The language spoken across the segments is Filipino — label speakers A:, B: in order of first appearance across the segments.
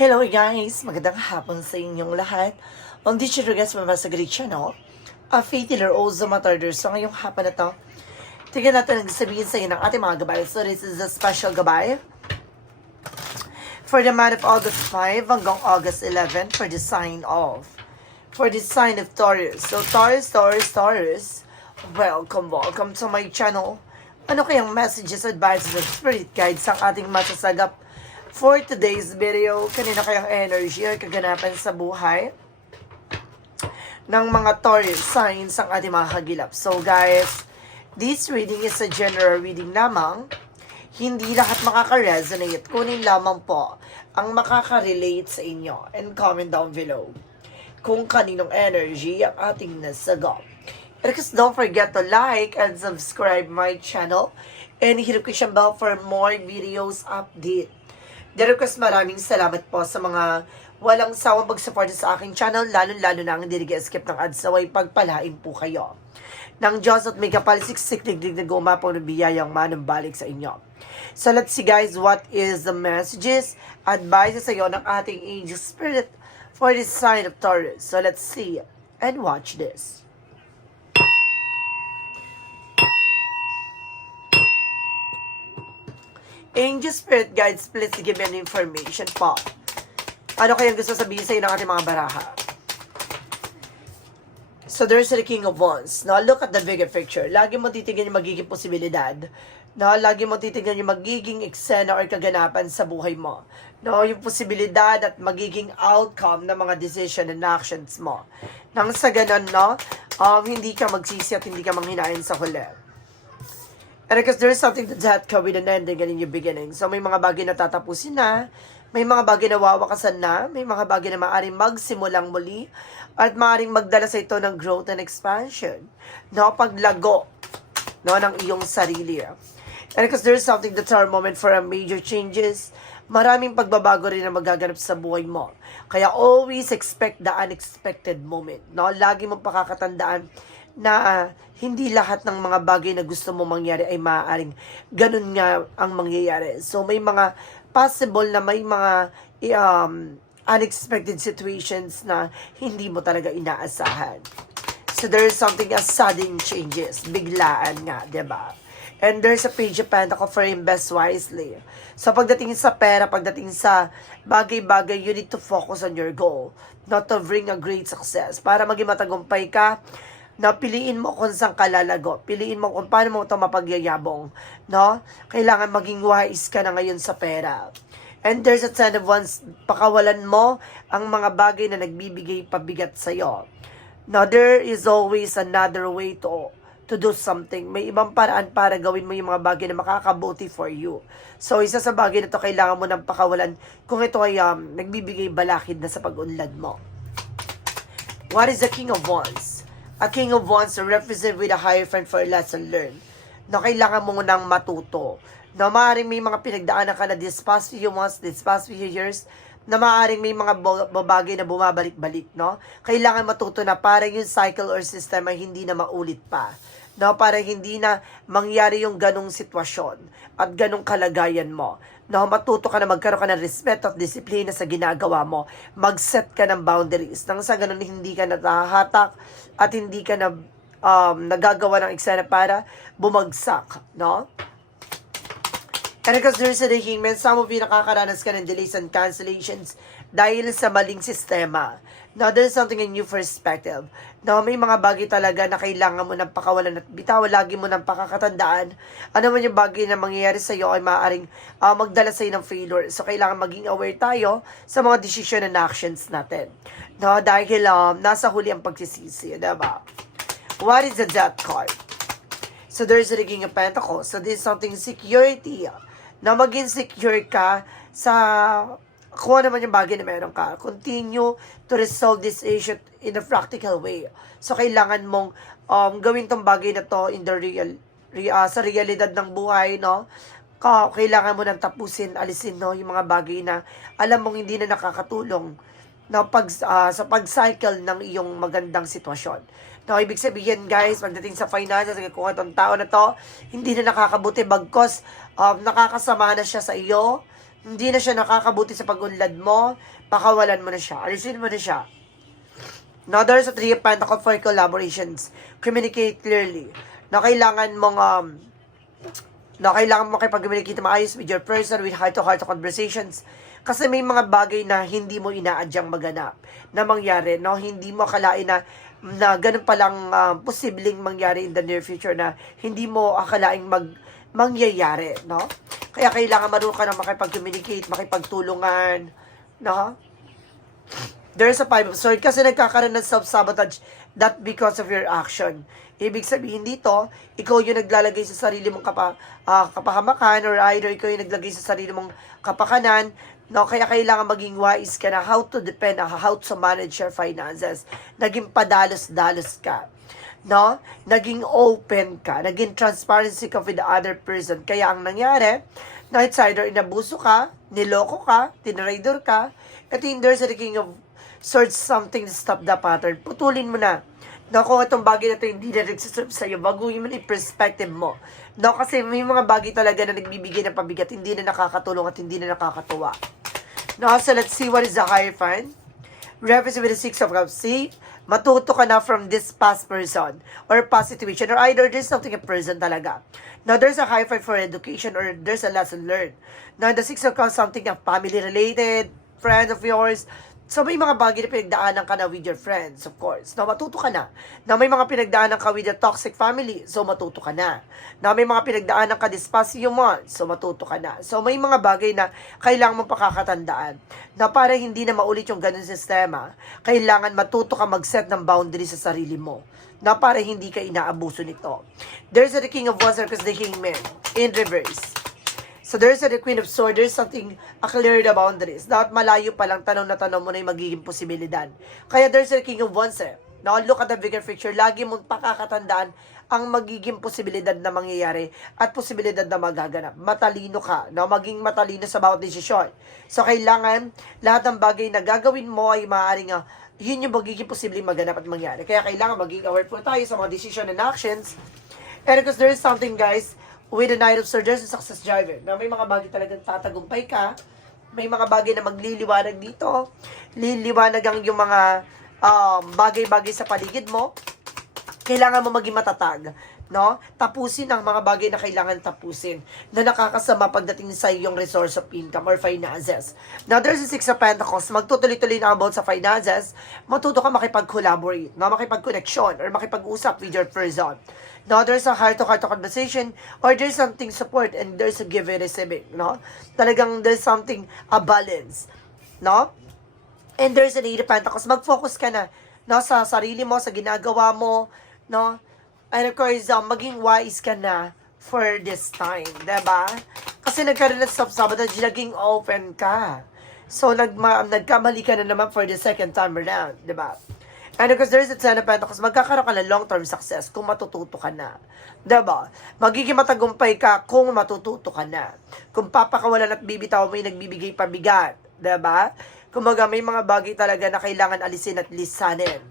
A: Hello guys! Magandang hapon sa inyong lahat. On this channel guys, mamasagari channel. A faith healer also matters. So ngayong hapon na to, tingnan natin ang sabihin sa inyo ng ating mga gabay. So this is a special gabay. For the month of August 5 hanggang August 11 for the sign of. For the sign of Taurus. So Taurus, Taurus, Taurus. Welcome, welcome to my channel. Ano kayang messages, advices, and spirit guides ang ating masasagap for today's video? Kanina kayang energy or kaganapan sa buhay ng mga Taurus signs ang ating mga kagilap. So guys, this reading is a general reading lamang. Hindi lahat makaka-resonate. Kunin lamang po ang makaka-relate sa inyo. And comment down below kung kaninong energy ang ating nasagap. And because don't forget to like and subscribe my channel and hit the siyang bell for more videos update. Pero kasi maraming salamat po sa mga walang sawang pag-support sa aking channel, lalo-lalo na ang hindi nag-skip ng ads naway pagpalain po kayo. Nang Diyos at may kapalisiksik digdig na gumapaw ng biyayang manumbalik sa inyo. So let's see guys, what is the messages, advices sa iyo ng ating angel spirit for this sign of Taurus. So let's see and watch this. Angel Spirit Guides, please give me an information po. Ano kayang gusto sabihin sa inyo ng ating mga baraha? So there's the King of Wands. Now, look at the bigger picture. Lagi mo titignan yung magiging posibilidad. No, lagi mo titignan yung magiging eksena or kaganapan sa buhay mo. No, yung posibilidad at magiging outcome ng mga decision and actions mo. Nang sa ganun, no, um, hindi ka magsisi at hindi ka manghinain sa huli. And because there is something to that ka with an ending and a new beginning. So may mga bagay na tatapusin na, may mga bagay na wawakasan na, may mga bagay na maaaring magsimulang muli, at maaaring magdala sa ito ng growth and expansion. No, paglago no, ng iyong sarili. And because there is something that's our moment for a major changes, maraming pagbabago rin na magaganap sa buhay mo. Kaya always expect the unexpected moment. No? Lagi mong pakakatandaan na ah, hindi lahat ng mga bagay na gusto mo mangyari ay maaaring ganun nga ang mangyayari. So may mga possible na may mga um, unexpected situations na hindi mo talaga inaasahan. So there is something as sudden changes, biglaan nga, 'di ba? And there's a page of pentacle for invest wisely. So pagdating sa pera, pagdating sa bagay-bagay, you need to focus on your goal, not to bring a great success. Para maging matagumpay ka, na piliin mo kung saan ka lalago. Piliin mo kung paano mo ito mapagyayabong. No? Kailangan maging wise ka na ngayon sa pera. And there's a ten of wands, pakawalan mo ang mga bagay na nagbibigay pabigat sa'yo. Now, there is always another way to to do something. May ibang paraan para gawin mo yung mga bagay na makakabuti for you. So, isa sa bagay na to kailangan mo ng pakawalan kung ito ay um, nagbibigay balakid na sa pag-unlad mo. What is the King of Wands? A King of Wands represent with a friend for a lesson learned. Na kailangan mo nang matuto. Na maaaring may mga pinagdaanan ka na this past few months, this past few years, na maaaring may mga babagay na bumabalik-balik, no? Kailangan matuto na para yung cycle or system ay hindi na maulit pa. No, para hindi na mangyari yung ganong sitwasyon at ganong kalagayan mo. No, matuto ka na magkaroon ka ng respeto at disiplina sa ginagawa mo. Mag-set ka ng boundaries. Nang sa ganon hindi ka natahatak at hindi ka na um, nagagawa ng eksena para bumagsak. No? And because there's a hangman, some of you nakakaranas ka ng delays and cancellations dahil sa maling sistema. Now, there's something in new perspective. Now, may mga bagay talaga na kailangan mo ng pakawalan at bitaw, lagi mo ng pakakatandaan. Ano man yung bagay na mangyayari sa iyo ay maaaring uh, magdala sa ng failure. So, kailangan maging aware tayo sa mga decision and actions natin. No, dahil um, nasa huli ang pagsisisi, diba? What is the death card? So there's a King of Pentacles. So this is something security. Na maging secure ka sa kung ano man yung bagay na meron ka. Continue to resolve this issue in a practical way. So kailangan mong um, gawin tong bagay na to in the real, re, ah, sa realidad ng buhay, no? Ka, kailangan mo nang tapusin, alisin, no? Yung mga bagay na alam mong hindi na nakakatulong na pag, ah, sa pag-cycle ng iyong magandang sitwasyon. No, ibig sabihin guys, pagdating sa finances, kung itong tao na to, hindi na nakakabuti bagkos um, nakakasama na siya sa iyo, hindi na siya nakakabuti sa pag-unlad mo, pakawalan mo na siya. Alisin mo na siya. Now, there's a three of pentacles for collaborations. Communicate clearly. Na kailangan mong, um, na kailangan mo makipag-communicate maayos with your person, with heart-to-heart conversations. Kasi may mga bagay na hindi mo inaadyang maganap na mangyari, no? Hindi mo akalain na na ganun palang um, posibleng mangyari in the near future na hindi mo akalaing mag mangyayari, no? Kaya kailangan marunong ka na makipag-communicate, makipagtulungan, no? There's a five of swords kasi nagkakaroon ng self-sabotage that because of your action. Ibig sabihin dito, ikaw yung naglalagay sa sarili mong kapa, ah, kapahamakan or either ikaw yung naglagay sa sarili mong kapakanan. No, kaya kailangan maging wise ka na how to depend, ah, how to manage your finances. Naging padalos-dalos ka. No? Naging open ka. Naging transparency ka with the other person. Kaya ang nangyari, na it's either inabuso ka, niloko ka, tinrader ka, at in there's a king of swords something to stop the pattern. Putulin mo na. No, kung itong bagay na ito hindi na nagsiserve sa'yo, baguhin mo na yung perspective mo. No, kasi may mga bagay talaga na nagbibigay ng pabigat, hindi na nakakatulong at hindi na nakakatuwa. No, so let's see what is the higher fund. Reference with the Six of Cups. See, matuto ka na from this past person or past situation or either there's something a person talaga. Now, there's a high five for education or there's a lesson learned. Now, the Six of Cups, something na family related, friend of yours, So, may mga bagay na pinagdaanan ka na with your friends, of course. Na matuto ka na. Na may mga pinagdaanan ka with your toxic family, so matuto ka na. Na may mga pinagdaanan ka this past few months, so matuto ka na. So, may mga bagay na kailangan mong pakakatandaan. Na para hindi na maulit yung ganun sistema, kailangan matuto ka mag-set ng boundary sa sarili mo. Na para hindi ka inaabuso nito. There's a the King of Wands because the Hangman in reverse. So there's a the Queen of Swords, there's something a clear the boundaries. Dapat malayo pa lang tanong na tanong mo na yung magiging posibilidad. Kaya there's a King of Wands eh. Now look at the bigger picture. Lagi mong pakakatandaan ang magiging posibilidad na mangyayari at posibilidad na magaganap. Matalino ka, no? maging matalino sa bawat desisyon. So kailangan lahat ng bagay na gagawin mo ay maaaring uh, yun yung magiging posibleng maganap at mangyari. Kaya kailangan maging aware po tayo sa mga decision and actions. And because there is something guys, with the Knight of a success driver. Na may mga bagay talagang tatagumpay ka. May mga bagay na magliliwanag dito. Liliwanag ang yung mga um, bagay-bagay sa paligid mo. Kailangan mo maging matatag. No? Tapusin ang mga bagay na kailangan tapusin na nakakasama pagdating sa iyong resource of income or finances. Now, there's a Six of Pentacles. Magtutuloy-tuloy na about sa finances. Matuto ka makipag-collaborate, no? makipag-connection, or makipag-usap with your person. No, there's a heart-to-heart conversation or there's something support and there's a give and receiving, no? Talagang there's something, a balance, no? And there's an eight of pentacles. Mag-focus ka na, no, sa sarili mo, sa ginagawa mo, no? And of course, um, maging wise ka na for this time, ba? Kasi nagkaroon ng self-sabotage, naging open ka. So, nagma nagkamali ka na naman for the second time around, ba? And because there's a ten of pentacles, magkakaroon ka ng long-term success kung matututo ka na. ba? Magiging matagumpay ka kung matututo ka na. Kung papakawalan at bibitaw mo yung nagbibigay pabigat. ba? Kumaga may mga bagay talaga na kailangan alisin at lisanin.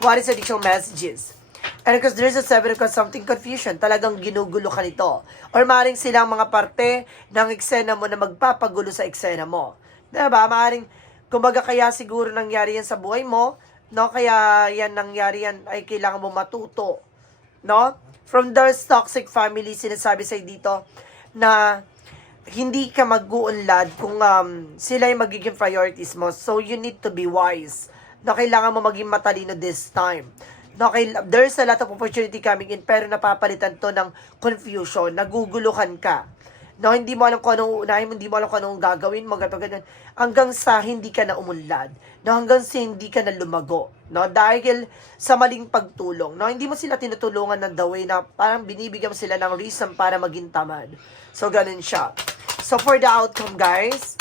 A: What is additional messages? And because there's a seven of something confusion, talagang ginugulo ka nito. Or maring silang mga parte ng eksena mo na magpapagulo sa eksena mo. Diba? Maring, kumbaga kaya siguro nangyari yan sa buhay mo, no? Kaya yan nangyari yan ay kailangan mo matuto. No? From those toxic family, sinasabi sa'yo dito na hindi ka mag-uunlad kung um, sila yung magiging priorities mo. So, you need to be wise na kailangan mo maging matalino this time. No, kay, there's a lot of opportunity coming in pero napapalitan to ng confusion, naguguluhan ka. No, hindi mo alam kung anong uunahin mo, hindi mo alam kung anong gagawin mo, ganyan. Hanggang sa hindi ka na umunlad. No, hanggang sa hindi ka na lumago. No, dahil sa maling pagtulong. No, hindi mo sila tinutulungan ng the way na parang binibigyan mo sila ng reason para maging tamad. So, ganun siya. So, for the outcome, guys,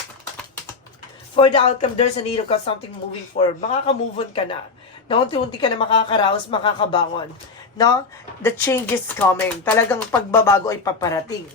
A: for the outcome, there's a need of something moving forward. Makaka-move on ka na. Na unti-unti ka na makakaraos, makakabangon. No? The change is coming. Talagang pagbabago ay paparating.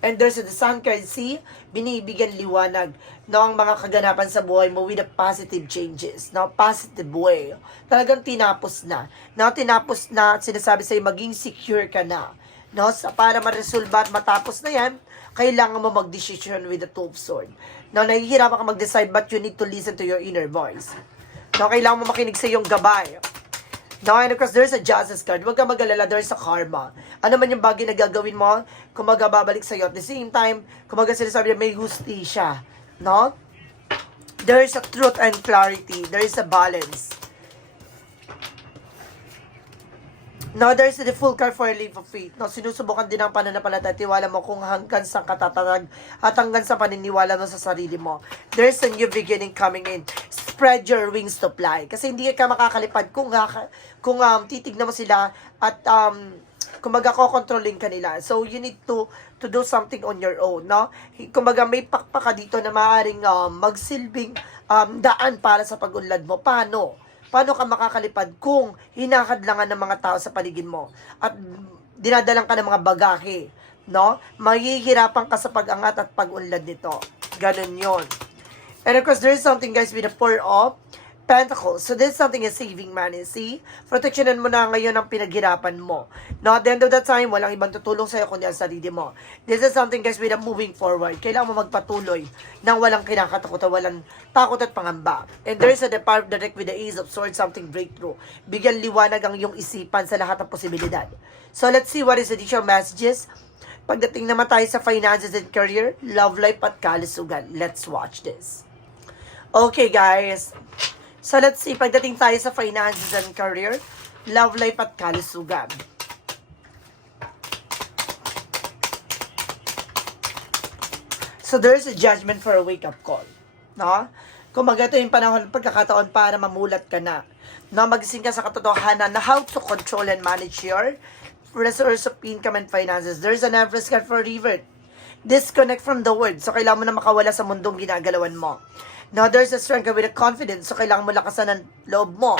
A: And there's the sun card, see? Binibigyan liwanag no, ang mga kaganapan sa buhay mo with the positive changes. No? Positive way. Talagang tinapos na. No? Tinapos na, sinasabi sa'yo, maging secure ka na. No? Sa, para ma-resolve at matapos na yan, kailangan mo mag-decision with the two of sword. No, nahihirapan ka mag-decide but you need to listen to your inner voice. No, kailangan mo makinig sa iyong gabay. No, and of course, there's a justice card. Huwag ka mag-alala, there's a karma. Ano man yung bagay na gagawin mo, kumaga babalik sa'yo. At the same time, kumaga sinasabi niya, may hustisya. No? There is a truth and clarity. There is a balance. No, there is the full card for a leap of faith. No, sinusubukan din ang pananampalataya. Tiwala mo kung hanggang sa katatag at hanggang sa paniniwala mo sa sarili mo. There's a new beginning coming in. Spread your wings to fly. Kasi hindi ka makakalipad kung, kung um, titignan mo sila at um, kumbaga kokontrolin ka nila. So, you need to to do something on your own, no? Kumbaga, may pakpak dito na maaaring um, magsilbing um, daan para sa pag-unlad mo. Paano? Paano ka makakalipad kung hinahadlangan ng mga tao sa paligid mo at dinadalang ka ng mga bagahe, no? Mahihirapan ka sa pag-angat at pag-unlad nito. Ganun yon. And of course, there's something guys with the four of Pentacles. So this is something is saving money. See? Protectionan mo na ngayon ang pinaghirapan mo. No, at the end of the time, walang ibang tutulong sa'yo kundi ang sarili mo. This is something guys with a moving forward. Kailangan mo magpatuloy nang walang kinakatakutan, walang takot at pangamba. And there is a depart direct with the Ace of Swords, something breakthrough. Bigyan liwanag ang iyong isipan sa lahat ng posibilidad. So let's see what is the additional messages. Pagdating naman tayo sa finances and career, love life at kalusugan. Let's watch this. Okay guys, So let's see, pagdating tayo sa finances and career, love life at kalusugan. So there's a judgment for a wake-up call. No? Kung ito yung panahon, pagkakataon para mamulat ka na. No, magising ka sa katotohanan na how to control and manage your resource of income and finances. There's an card for revert. Disconnect from the world. So, kailangan mo na makawala sa mundong ginagalawan mo. Now, there's a strength with a confidence. So, kailangan mo lakasan ang loob mo.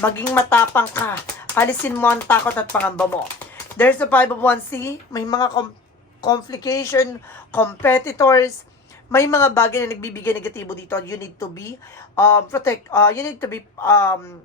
A: Maging matapang ka. Alisin mo ang takot at pangamba mo. There's a 5 of 1C. May mga com- complication, competitors, may mga bagay na nagbibigay negatibo dito. You need to be, um, protect, uh, you need to be, um,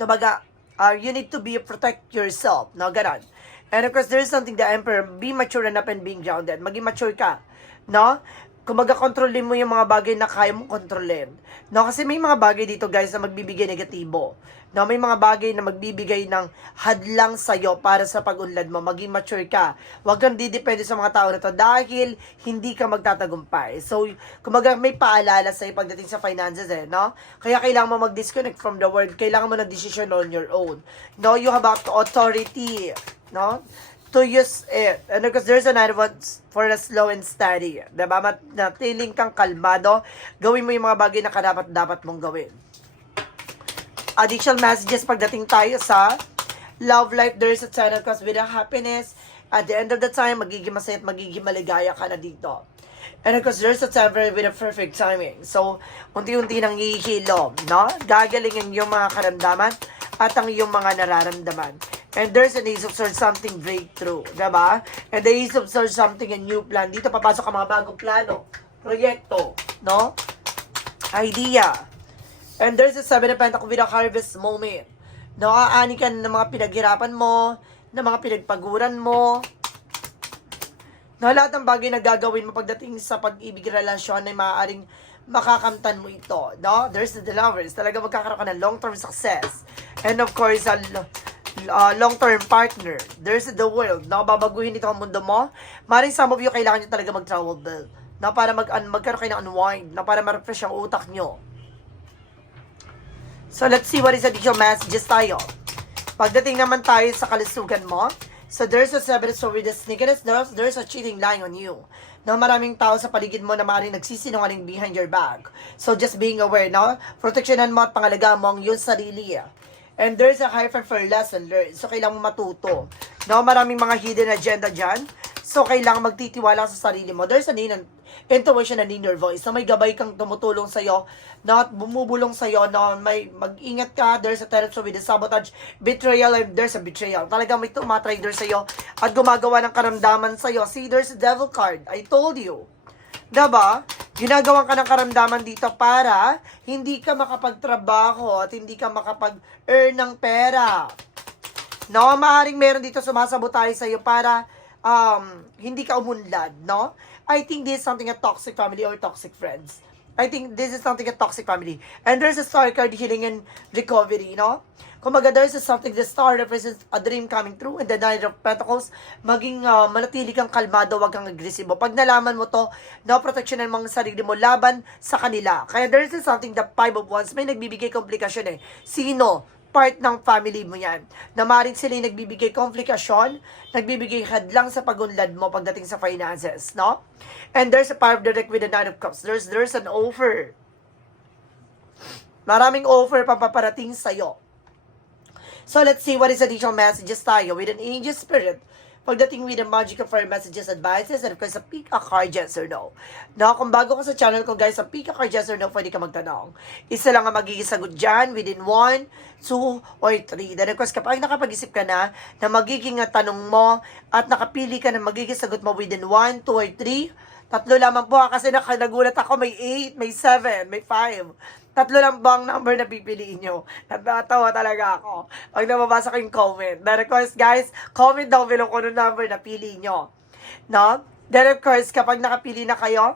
A: Tabaga, uh, you need to be protect yourself. No, ganon. And of course, there is something the emperor, be mature enough and being grounded. Maging mature ka. No? Kumaga, kontrolin mo yung mga bagay na kaya mong kontrolin. No? Kasi may mga bagay dito, guys, na magbibigay negatibo. No? May mga bagay na magbibigay ng hadlang sa'yo para sa pag-unlad mo. Maging mature ka. Huwag kang didepende sa mga tao na to dahil hindi ka magtatagumpay. So, kumaga, may paalala sa'yo pagdating sa finances eh, no? Kaya kailangan mo mag-disconnect from the world. Kailangan mo ng decision on your own. No? You have authority. No? To use it. And because there's another one for the slow and steady. Diba? Mat- Natiling kang kalmado. Gawin mo yung mga bagay na kadapat-dapat mong gawin. Additional messages pagdating tayo sa love life. There's a channel cause with a happiness. At the end of the time, magiging masaya at magiging maligaya ka na dito. And of course, there's a time with a perfect timing. So, unti-unti nang hihilom, no? Gagalingin yung mga karamdaman at ang iyong mga nararamdaman. And there's an Ace of Swords, something breakthrough. Diba? And the Ace of Swords, something a new plan. Dito papasok ang mga bagong plano. Proyekto. No? Idea. And there's a Seven of Pentacles with a harvest moment. No, aani ka ng mga pinaghirapan mo, ng mga pinagpaguran mo, No, lahat ng bagay na gagawin mo pagdating sa pag-ibig relasyon ay maaaring makakamtan mo ito. No? There's the lovers. Talaga magkakaroon ka ng long-term success. And of course, uh, long-term partner. There's the world. No? Babaguhin ito ang mundo mo. Maring some of you, kailangan nyo talaga mag-travel na para mag magkaroon kayo ng unwind, na para ma-refresh ang utak nyo. So, let's see what is additional messages tayo. Pagdating naman tayo sa kalusugan mo, so there's a seven so with the sneakiness, there's, there's a cheating lying on you. No, maraming tao sa paligid mo na maaaring nagsisinungaling behind your back. So just being aware, no? Proteksyonan mo at pangalagaan mo ang iyong sarili. And there's a hyphen for lesson learned. So kailangan mo matuto. No, maraming mga hidden agenda dyan. So, kailangan magtitiwala sa sarili mo. There's an in- intuition and inner voice. So, may gabay kang tumutulong sa'yo, not bumubulong sa'yo, no, may mag-ingat ka, there's a territory with the sabotage, betrayal, and there's a betrayal. Talagang may tumatrader sa'yo at gumagawa ng karamdaman sa'yo. See, there's a devil card. I told you. Diba? Ginagawan ka ng karamdaman dito para hindi ka makapagtrabaho at hindi ka makapag-earn ng pera. No, maaaring meron dito sumasabotay sa iyo para um, hindi ka umunlad, no? I think this is something a toxic family or toxic friends. I think this is something a toxic family. And there's a star card healing and recovery, no? Kumbaga, there's a something, the star represents a dream coming true, and the nine of pentacles, maging uh, manatili kang kalmado, wag kang agresibo. Pag nalaman mo to, no, proteksyonan mo ang sarili mo laban sa kanila. Kaya there is something, the five of wands, may nagbibigay komplikasyon eh. Sino? part ng family mo yan. Na maaaring sila yung nagbibigay komplikasyon, nagbibigay hadlang sa pagunlad mo pagdating sa finances, no? And there's a power of direct with the Nine of Cups. There's, there's an offer. Maraming offer pa paparating sa'yo. So let's see what is additional messages tayo with an angel spirit. Pagdating with the magical fire messages, advices, and of course, a pick a card, yes or no. No, kung bago ka sa channel ko, guys, sa pick a card, yes or no, pwede ka magtanong. Isa lang ang magiging sagot dyan within 1, 2, or 3. Then of course, kapag nakapag-isip ka na na magiging tanong mo at nakapili ka na magiging sagot mo within 1, 2, or 3, tatlo lamang po ha, kasi nagulat ako, may 8, may 7, may 5. Tatlo lang ba ang number na pipiliin nyo? Natatawa talaga ako. Pag nababasa ko yung comment. Of course, guys, comment down below kung ano number na pili nyo. No? Then of course, kapag nakapili na kayo,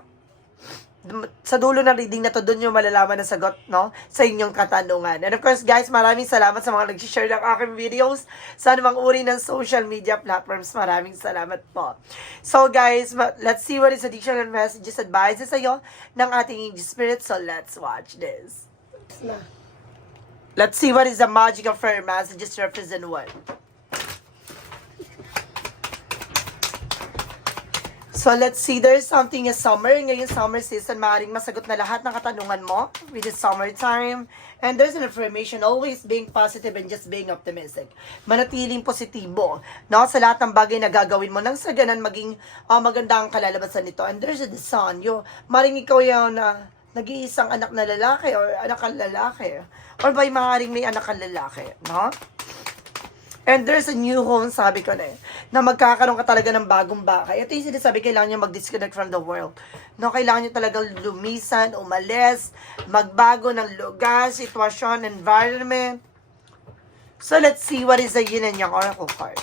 A: sa dulo ng reading na to, doon nyo malalaman ang sagot, no? Sa inyong katanungan. And of course, guys, maraming salamat sa mga nag-share ng aking videos sa anumang uri ng social media platforms. Maraming salamat po. So, guys, let's see what is additional messages, advices sa'yo ng ating spirit. So, let's watch this. Let's see what is the magic of prayer messages represent what. So let's see, there's something a summer. Ngayon summer season, maaaring masagot na lahat ng katanungan mo with the summertime. And there's an affirmation, always being positive and just being optimistic. Manatiling positibo. No? Sa lahat ng bagay na gagawin mo, nang sa ganan maging uh, maganda ang kalalabasan nito. And there's the sun. Yo, maaaring ikaw yung na nag-iisang anak na lalaki or anak kang lalaki. Or by maaaring may anak kang lalaki. No? And there's a new home, sabi ko na eh, na magkakaroon ka talaga ng bagong bahay. Ito yung sinasabi, kailangan nyo mag-disconnect from the world. No, kailangan nyo talagang lumisan, umalis, magbago ng lugar, sitwasyon, environment. So, let's see what is the yin and yang oracle card.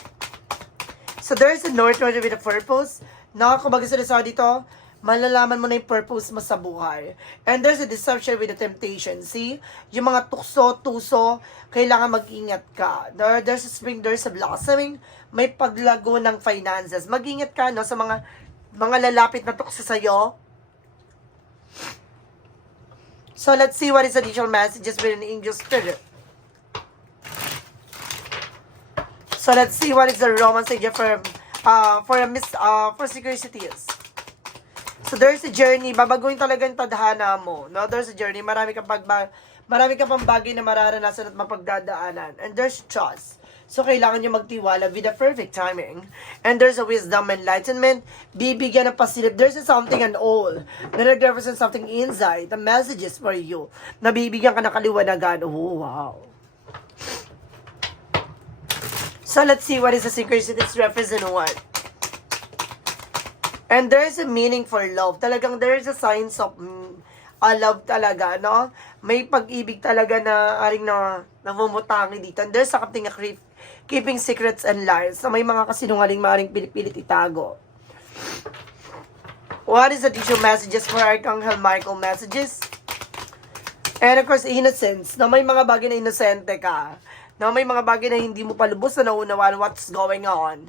A: So, there's a north node with a purpose. No, kumbaga sinasabi dito, malalaman mo na yung purpose mo sa buhay. And there's a deception with a temptation. See? Yung mga tukso, tuso, kailangan mag-ingat ka. There, there's a spring, there's a blossoming. May paglago ng finances. Mag-ingat ka no, sa mga mga lalapit na tukso sa'yo. So let's see what is additional messages with an angel spirit. So let's see what is the romance idea for uh, for a miss uh, for securities. So there's a journey, babaguhin talaga yung tadhana mo. No, there's a journey, marami kang pagba marami ka pang bagay na mararanasan at mapagdadaanan. And there's trust. So, kailangan nyo magtiwala with the perfect timing. And there's a wisdom enlightenment. Bibigyan ng pasilip. There's something and all na nag-represent something inside. The messages for you. Nabibigyan ka ng kaliwanagan. Oh, wow. So, let's see what is the secret it's represent what. And there's a meaning for love. Talagang there's a signs of mm, a love talaga, no? May pag-ibig talaga na aring na namumutangi dito. And there's something a creep, keeping secrets and lies. So may mga kasinungaling maaring pilipilit itago. What is the additional messages for Archangel Michael messages? And of course, innocence. Na may mga bagay na inosente ka. Na may mga bagay na hindi mo palubos na naunawaan what's going on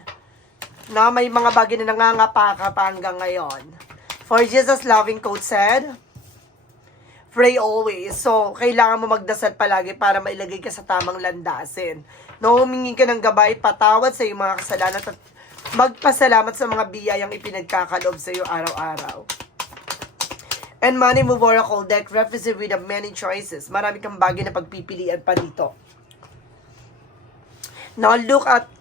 A: na may mga bagay na nangangapa ka pa hanggang ngayon. For Jesus' loving quote said, Pray always. So, kailangan mo magdasal palagi para mailagay ka sa tamang landasin. No, humingi ka ng gabay, patawad sa iyong mga kasalanan at magpasalamat sa mga biyayang ipinagkakalob sa iyo araw-araw. And Money Move Oracle deck represent with many choices. Marami kang bagay na pagpipilian pa dito. Now, look at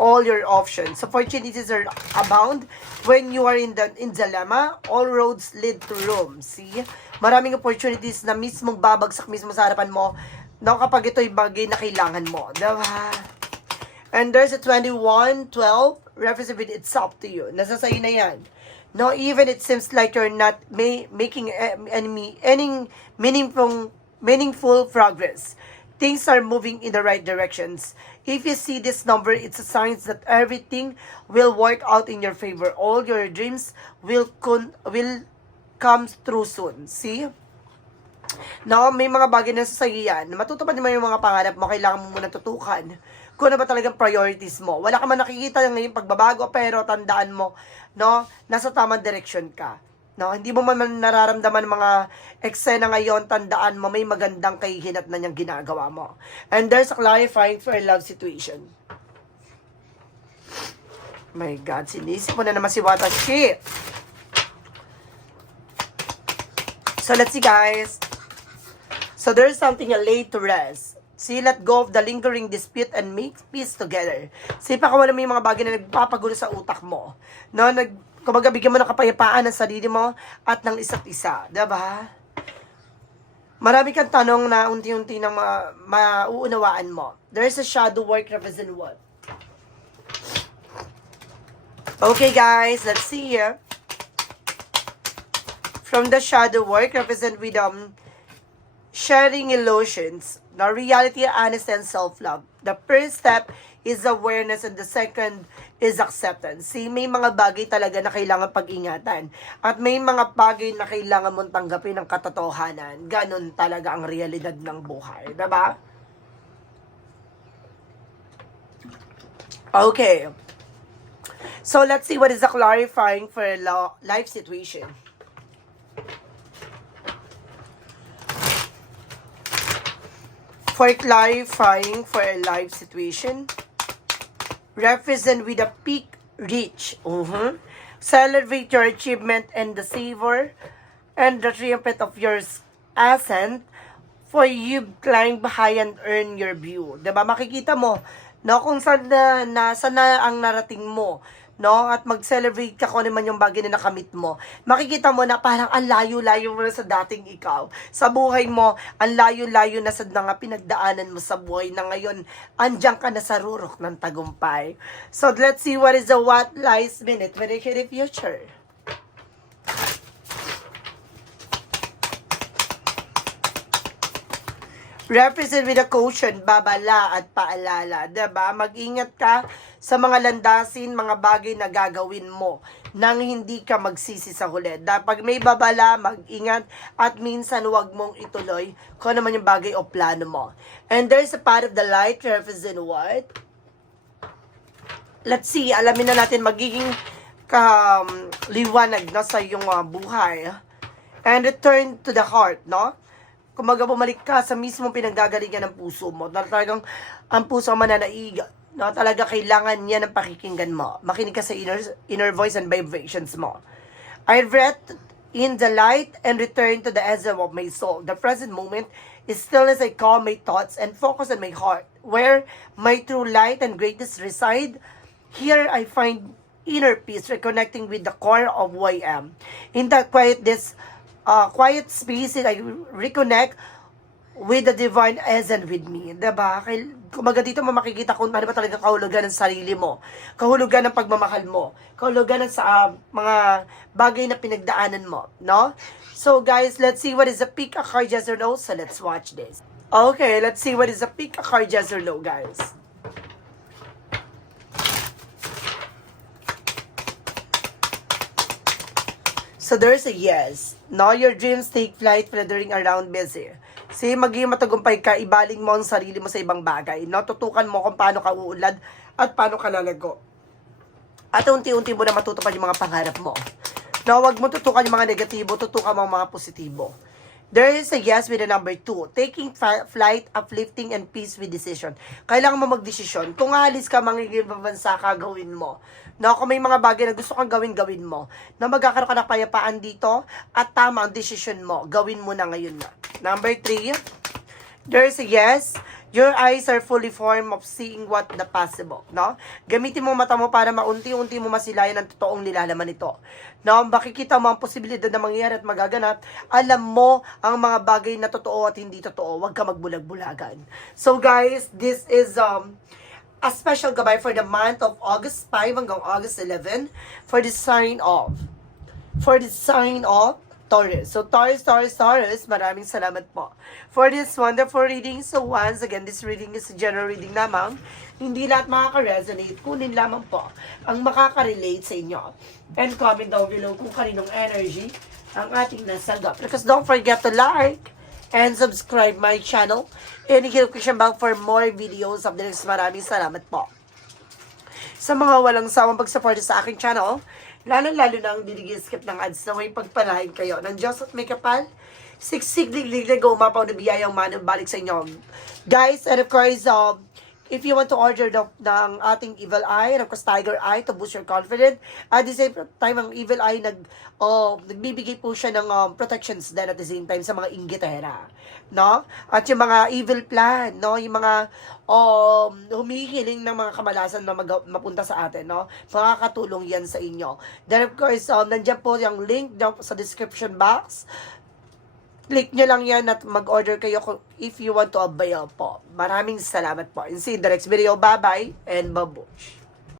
A: all your options. Opportunities are abound when you are in the in dilemma. All roads lead to Rome. See? Maraming opportunities na mismong babagsak mismo sa harapan mo no, kapag ito'y bagay na kailangan mo. Diba? And there's a 21, 12, represent with it's up to you. Nasa sa'yo na yan. No, even it seems like you're not ma- making eh, any, any meaningful, meaningful progress. things are moving in the right directions. If you see this number, it's a sign that everything will work out in your favor. All your dreams will con- will come true soon. See? Now, may mga bagay na sa matutupad naman yung mga pangarap mo, kailangan mo muna tutukan kung ano ba talagang priorities mo. Wala ka man nakikita ngayon pagbabago, pero tandaan mo, no, nasa tamang direction ka. No, hindi mo man nararamdaman mga eksena ngayon, tandaan mo may magandang kahihinat na niyang ginagawa mo. And there's a clarifying for a love situation. My God, sinisip mo na naman si Watashi. So let's see guys. So there's something a lay to rest. See, let go of the lingering dispute and make peace together. See, pakawalan mo yung mga bagay na nagpapagulo sa utak mo. No, nag, kumbaga, bigyan mo ng kapayapaan ng sarili mo at ng isa't isa. Diba? Marami kang tanong na unti-unti nang ma- mauunawaan mo. There's a shadow work represent what? Okay guys, let's see here. From the shadow work represent with um sharing illusions. Now reality, honesty, and self-love. The first step is awareness and the second is acceptance. See, may mga bagay talaga na kailangan pag-ingatan. At may mga bagay na kailangan mong tanggapin ng katotohanan. Ganon talaga ang realidad ng buhay. Diba? Okay. So let's see what is the clarifying for a life situation. For clarifying for a life situation, represent with a peak reach. Mhm. Celebrate your achievement and the savor and the triumph of your ascent for you climb high and earn your view. ba Makikita mo, no, kung saan na, nasa na ang narating mo, no, at mag-celebrate ka kung ano man yung bagay na nakamit mo. Makikita mo na parang ang layo-layo mo na sa dating ikaw. Sa buhay mo, ang layo-layo na sa mga pinagdaanan mo sa buhay na ngayon, andyan ka na sa rurok ng tagumpay. So, let's see what is the what lies minute when the future. represent with a caution, babala at paalala. 'di ba? Mag-ingat ka sa mga landasin, mga bagay na gagawin mo nang hindi ka magsisi sa huli. Pag may babala, mag-ingat at minsan huwag mong ituloy kung ano man yung bagay o plano mo. And there's a part of the light represent what? Let's see, alamin na natin magiging ka, um, liwanag no, sa iyong uh, buhay. And return to the heart, no? kumaga bumalik ka sa mismo pinanggagalingan ng puso mo. Na talagang ang puso ang Na talaga kailangan niya ng pakikinggan mo. Makinig ka sa inner, inner voice and vibrations mo. I breath in the light and return to the essence of my soul. The present moment is still as I calm my thoughts and focus on my heart. Where my true light and greatness reside, here I find inner peace, reconnecting with the core of who I am. In that quietness, uh, quiet space, I reconnect with the divine essence with me. Diba? Kumaga dito mo makikita kung ano ba talaga kahulugan ng sarili mo. Kahulugan ng pagmamahal mo. Kahulugan ng sa uh, mga bagay na pinagdaanan mo. No? So guys, let's see what is a pick a card yes or no. So let's watch this. Okay, let's see what is a pick a card yes or no, guys. So there's a yes. Now your dreams take flight fluttering around busy. Say, maging matagumpay ka, ibaling mo ang sarili mo sa ibang bagay. No? Tutukan mo kung paano ka uulad at paano ka lalago. At unti-unti mo na matutupad yung mga pangarap mo. No, wag mo tutukan yung mga negatibo, tutukan mo ang mga positibo. There is a yes with a number two. Taking fi- flight, uplifting, and peace with decision. Kailangan mo magdesisyon. Kung aalis ka, mangiging bansa ka, gawin mo. No, kung may mga bagay na gusto kang gawin, gawin mo. Na magkakaroon ka ng payapaan dito, at tama ang decision mo, gawin mo na ngayon na. Number three, there's a yes. Your eyes are fully formed of seeing what the possible, no? Gamitin mo mata mo para maunti-unti mo masilayan ang totoong nilalaman nito. No, makikita mo ang posibilidad na mangyayari at magaganap. Alam mo ang mga bagay na totoo at hindi totoo. Huwag ka magbulag-bulagan. So guys, this is um a special gabay for the month of August 5 hanggang August 11 for the sign off. For the sign off Taurus. So, Taurus, Taurus, Taurus, maraming salamat po for this wonderful reading. So, once again, this reading is a general reading lamang. Hindi lahat makaka-resonate. Kunin lamang po ang makaka-relate sa inyo. And comment down below kung kaninong energy ang ating nasagap. Because don't forget to like and subscribe my channel. And hit notification bell for more videos of the next. Maraming salamat po sa mga walang sawang pag-support sa aking channel, lalo-lalo na ang dinigil-skip ng ads na may pagpalain kayo ng Diyos at may kapal, siksik liglig na umapaw na biyayang manong balik sa inyo. Guys, and of course, um, if you want to order the, ng ating Evil Eye, course, Tiger Eye to boost your confidence, at the same time, ang Evil Eye, nag, oh, nagbibigay po siya ng um, protections din at the same time sa mga inggitera. No? At yung mga evil plan, no? Yung mga um, humihiling ng mga kamalasan na mag- mapunta sa atin, no? Makakatulong yan sa inyo. Then, of course, um, nandiyan po yung link po sa description box click nyo lang yan at mag-order kayo if you want to avail po. Maraming salamat po. And see you the next video. Bye-bye and babush.